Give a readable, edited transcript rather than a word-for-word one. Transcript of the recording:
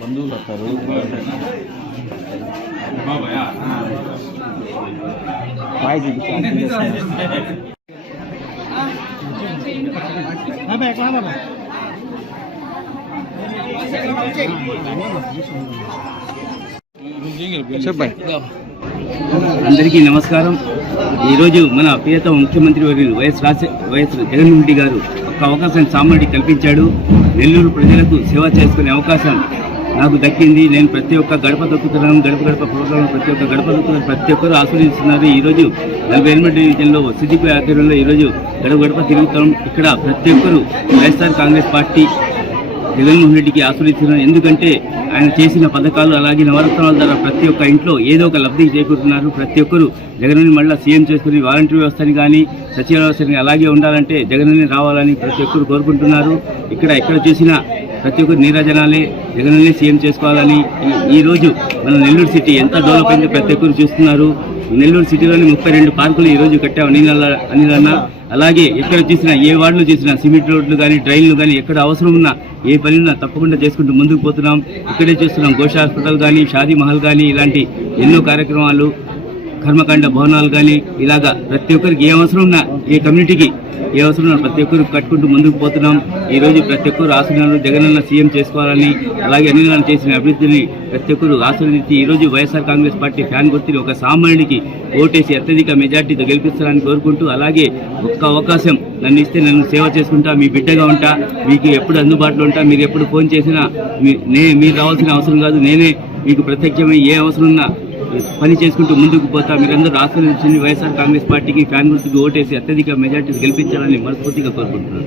బంధువులు వస్తారు అందరికీ నమస్కారం. ఈరోజు మన ప్రియతమ ముఖ్యమంత్రి వర్యులు వైఎస్ జగన్మోహన్ రెడ్డి గారు ఒక అవకాశాన్ని సామాన్యుడికి కల్పించాడు. నెల్లూరు ప్రజలకు సేవ చేసుకునే అవకాశం నాకు దక్కింది. నేను ప్రతి ఒక్క గడప తొక్కుతున్నాను, గడప ప్రోగ్రాం ప్రతి ఒక్క గడప తొక్కుతున్నాను, ప్రతి ఒక్కరు ఆస్వాదిస్తున్నారు. ఈరోజు 48 డివిజన్లో సిద్దిపేట ఆధ్వర్యంలో ఈరోజు గడప తిరుగుతాం. ఇక్కడ ప్రతి ఒక్కరు వైఎస్ఆర్ కాంగ్రెస్ పార్టీ జగన్మోహన్ రెడ్డికి ఆస్వాదిస్తున్నారు. ఎందుకంటే ఆయన చేసిన పథకాలు అలాగే నవరత్నాల ద్వారా ప్రతి ఒక్క ఇంట్లో ఏదో ఒక లబ్ధి చేకూరుతున్నారు. ప్రతి ఒక్కరు జగన్ని మళ్ళీ సీఎం చేసుకుని వాలంటీర్ వ్యవస్థని కానీ సచివాలయ వ్యవస్థని అలాగే ఉండాలంటే జగన్ని రావాలని ప్రతి ఒక్కరు కోరుకుంటున్నారు. ఎక్కడ చూసినా ప్రతి ఒక్కరు నీరాజనాలే, జగన్ని సీఎం చేసుకోవాలని. ఈరోజు మన నెల్లూరు సిటీ ఎంత డెవలప్ అయిందో ప్రతి ఒక్కరు చూస్తున్నారు. నెల్లూరు సిటీలోని 32 పార్కులు ఈరోజు కట్టాము అనిలన్న. అలాగే ఎక్కడ చూసినా ఏ వార్డులో చూసినా సిమెంట్ రోడ్లు కానీ డ్రైన్లు కానీ ఎక్కడ అవసరం ఉన్నా ఏ పని ఉన్నా తప్పకుండా చేసుకుంటూ ముందుకు పోతున్నాం. ఇక్కడే చూస్తున్నాం ఘోష హాస్పిటల్ కానీ షాదీ మహల్ కానీ ఇలాంటి ఎన్నో కార్యక్రమాలు, కర్మకాండ భవనాలు కానీ ఇలాగా ప్రతి ఒక్కరికి ఏ అవసరం ఉన్నా ఏ కమ్యూనిటీకి ఏ అవసరం ఉన్నా ప్రతి ఒక్కరు కట్టుకుంటూ ముందుకు పోతున్నాం. ఈరోజు ప్రతి ఒక్కరు ఆశీర్వాదాలు జగనన్న సీఎం చేసుకోవాలని అలాగే అనిలన్న చేసిన అభివృద్ధిని ప్రతి ఒక్కరు ఆశీర్వదించి ఈరోజు వైఎస్ఆర్ కాంగ్రెస్ పార్టీ ఫ్యాన్ గుర్తుని ఒక సామాన్యుడికి ఓటేసి అత్యధిక మెజార్టీతో గెలిపిస్తారని కోరుకుంటూ, అలాగే ఒక్క అవకాశం నన్ను ఇస్తే నన్ను సేవ చేసుకుంటా, మీ బిడ్డగా ఉంటా, మీకు ఎప్పుడు అందుబాటులో ఉంటా. మీరు ఎప్పుడు ఫోన్ చేసినా మీరు రావాల్సిన అవసరం కాదు, నేనే మీకు ప్రత్యక్షమై ఏ అవసరం ఉన్నా పని చేసుకుంటూ ముందుకు పోతా. మీరందరూ ఆశీర్వదించింది వైఎస్ఆర్ కాంగ్రెస్ పార్టీకి ఫ్యాన్ గుర్తుకి ఓటేసి అత్యధిక మెజార్టీ గెలిపించాలని మనస్ఫూర్తిగా కోరుకుంటున్నాను.